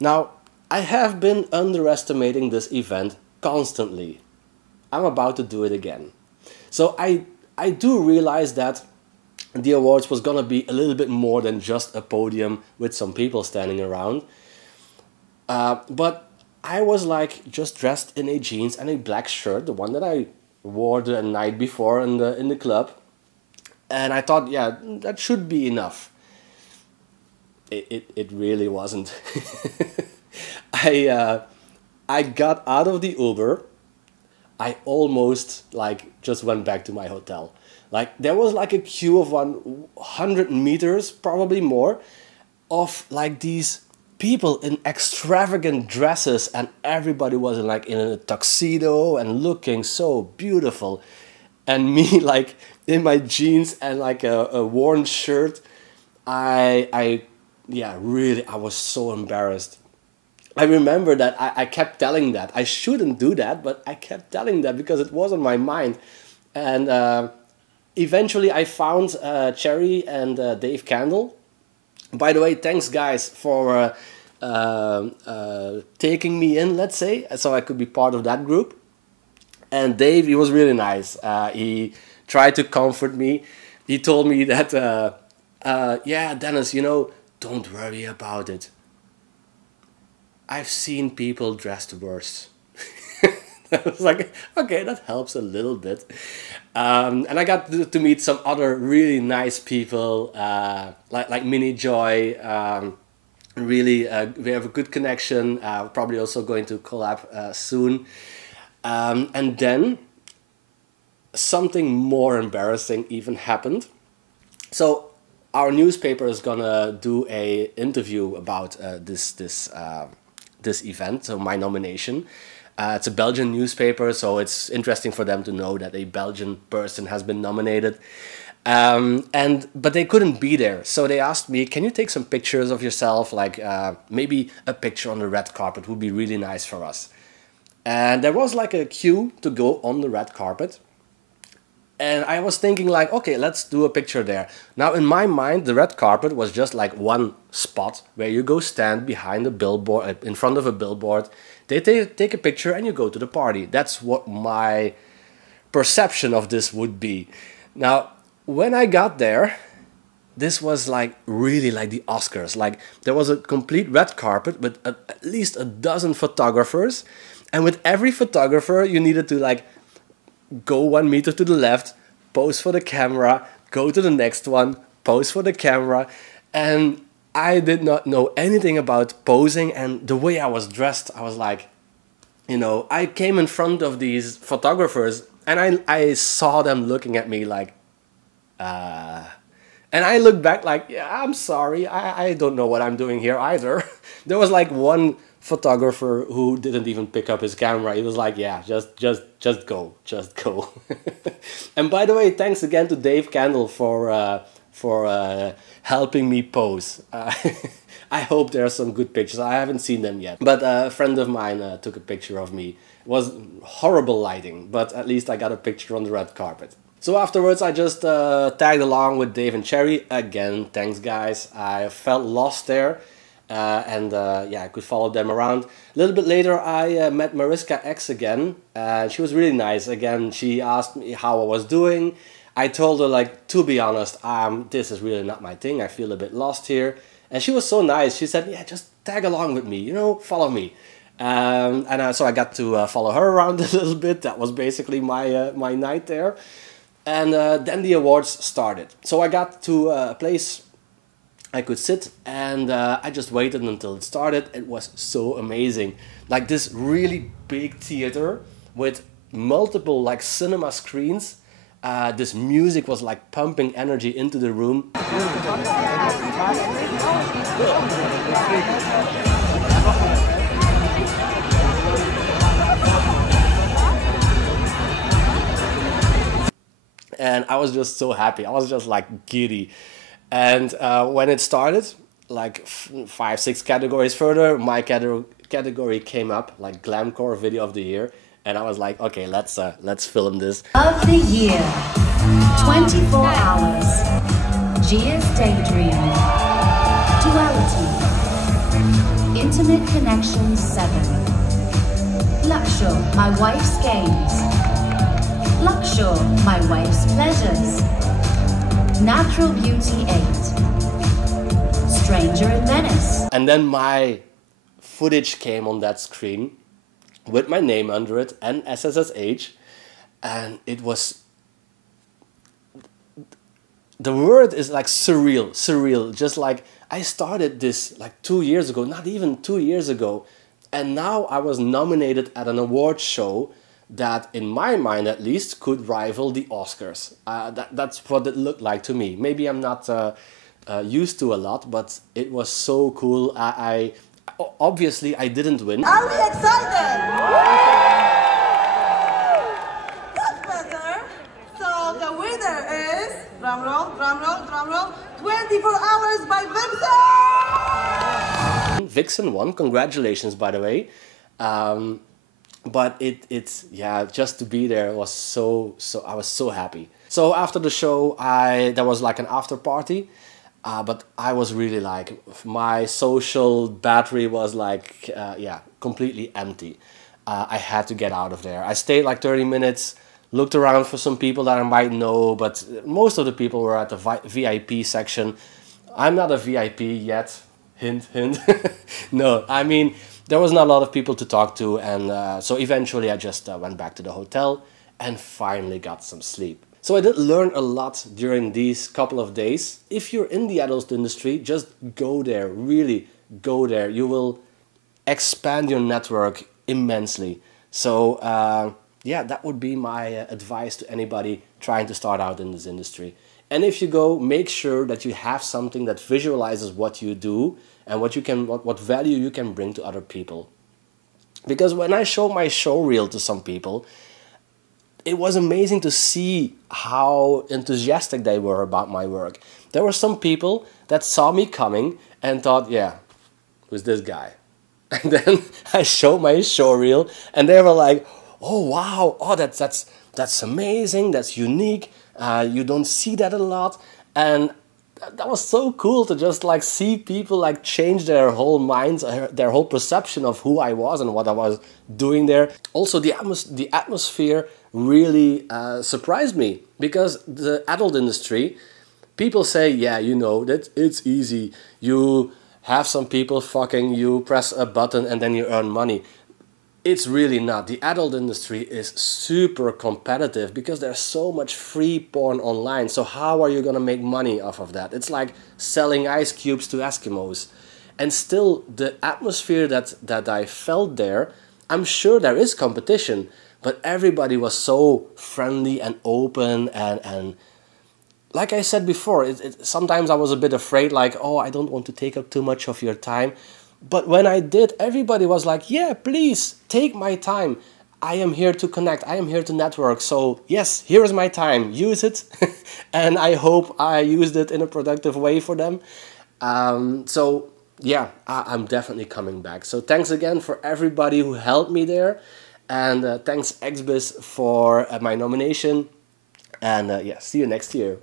Now, I have been underestimating this event constantly. I'm about to do it again. So I do realize that the awards was gonna be a little bit more than just a podium with some people standing around. But I was like just dressed in a jeans and a black shirt, the one that I wore the night before in the club. And I thought, yeah, that should be enough. It really wasn't. I got out of the Uber. I almost like just went back to my hotel. Like there was like a queue of 100 meters, probably more, of like these people in extravagant dresses, and everybody was like in a tuxedo and looking so beautiful, and me like in my jeans and like a worn shirt. I was so embarrassed. I remember that I kept telling that I shouldn't do that, but I kept telling that because it was on my mind. And eventually I found Cherry and Dave Candle. By the way, thanks guys for taking me in, let's say, so I could be part of that group. And Dave, he was really nice. He tried to comfort me. He told me that, yeah, Dennis, you know, don't worry about it. I've seen people dressed worse. I was like, okay, that helps a little bit. And I got to meet some other really nice people, like Minnie Joy. Really, we have a good connection. Probably also going to collab soon. And then something more embarrassing even happened. So our newspaper is gonna do a interview about this event, so my nomination. It's a Belgian newspaper, so it's interesting for them to know that a Belgian person has been nominated. But they couldn't be there, so they asked me, can you take some pictures of yourself, like maybe a picture on the red carpet would be really nice for us. And there was like a queue to go on the red carpet. And I was thinking like, okay, let's do a picture there. Now in my mind, the red carpet was just like one spot where you go stand behind a billboard, in front of a billboard. They take a picture and you go to the party. That's what my perception of this would be. Now, when I got there, this was like really like the Oscars. Like there was a complete red carpet with at least a dozen photographers. And with every photographer, you needed to like go 1 meter to the left, pose for the camera, go to the next one, pose for the camera. And I did not know anything about posing, and the way I was dressed, I was like, you know, I came in front of these photographers and I saw them looking at me like, and I looked back like, yeah, I'm sorry, I don't know what I'm doing here either. There was like one photographer who didn't even pick up his camera. He was like, yeah, just go. And by the way, thanks again to Dave Candle for helping me pose. I hope there are some good pictures. I haven't seen them yet, but a friend of mine took a picture of me. It was horrible lighting, but at least I got a picture on the red carpet. So afterwards I just tagged along with Dave and Cherry. Again, thanks guys. I felt lost there. Yeah, I could follow them around. A little bit later, I met Mariska X again. She was really nice. Again, she asked me how I was doing. I told her, like, to be honest, this is really not my thing. I feel a bit lost here. And she was so nice. She said, yeah, just tag along with me, you know, follow me. So I got to follow her around a little bit. That was basically my night there. And then the awards started. So I got to a place I could sit, and I just waited until it started. It was so amazing. Like this really big theater with multiple like cinema screens. This music was like pumping energy into the room. And I was just so happy. I was just like giddy. And when it started, like 5-6 categories further, my category came up, like Glamcore Video of the Year. And I was like, okay, let's film this. Of the year, 24 hours, Gia's Daydream, Duality, Intimate Connection 7. Luxure, my wife's games. Luxure, my wife's pleasures. Natural Beauty 8. Stranger in Venice. And then my footage came on that screen with my name under it and SSSH, and it was, the word is like surreal, just like I started this like 2 years ago, not even 2 years ago, and now I was nominated at an award show that, in my mind at least, could rival the Oscars. That's what it looked like to me. Maybe I'm not used to a lot, but it was so cool. Obviously I didn't win. Are we excited? That's better. So the winner is, drum roll, 24 Hours by Vixen! Vixen won, congratulations by the way. But it's yeah, just to be there was so I was so happy. So after the show, there was like an after party. But I was really like, my social battery was like, yeah, completely empty. I had to get out of there. I stayed like 30 minutes, looked around for some people that I might know, but most of the people were at the VIP section. I'm not a VIP yet, hint, hint. No, I mean, there was not a lot of people to talk to, and so eventually I just went back to the hotel and finally got some sleep. So I did learn a lot during these couple of days. If you're in the adult industry, just go there, really go there. You will expand your network immensely. So yeah, that would be my advice to anybody trying to start out in this industry. And if you go, make sure that you have something that visualizes what you do and what value you can bring to other people. Because when I show my show reel to some people, it was amazing to see how enthusiastic they were about my work. There were some people that saw me coming and thought, yeah, who's this guy? And then I showed my show reel and they were like, oh wow, oh that's amazing, that's unique. You don't see that a lot. And that was so cool to just like see people like change their whole minds, their whole perception of who I was and what I was doing there. Also, the atmosphere really surprised me, because the adult industry, people say, yeah, you know, that it's easy. You have some people fucking, you press a button and then you earn money. It's really not. The adult industry is super competitive because there's so much free porn online. So how are you going to make money off of that? It's like selling ice cubes to Eskimos. And still, the atmosphere that I felt there, I'm sure there is competition, but everybody was so friendly and open, and like I said before, sometimes I was a bit afraid, like, oh, I don't want to take up too much of your time. But when I did, everybody was like, yeah, please, take my time. I am here to connect. I am here to network. So yes, here is my time. Use it. And I hope I used it in a productive way for them. So yeah, I'm definitely coming back. So thanks again for everybody who helped me there. And thanks XBIZ for my nomination. And yeah, see you next year.